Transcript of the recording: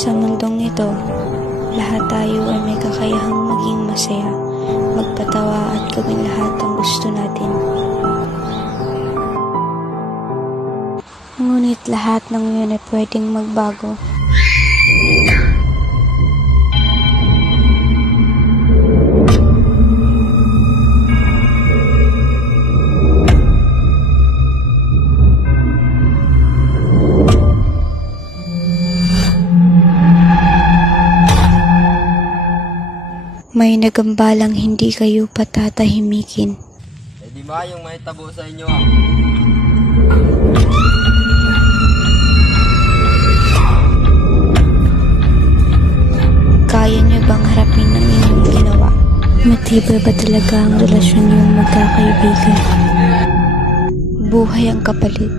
Sa mundong ito, lahat tayo ay may kakayahang maging masaya, magpatawa at gawin lahat ang gusto natin. Ngunit lahat ng yun ay pwedeng magbago. May nagambalang hindi kayo patatahimikin. Eh di ba yung may tabo sa inyo ah? Kaya niyo bang harapin ang inyong ginawa? Matibay ba talaga ang relasyon niyong magkakaibigan? Buhay ang kapalit.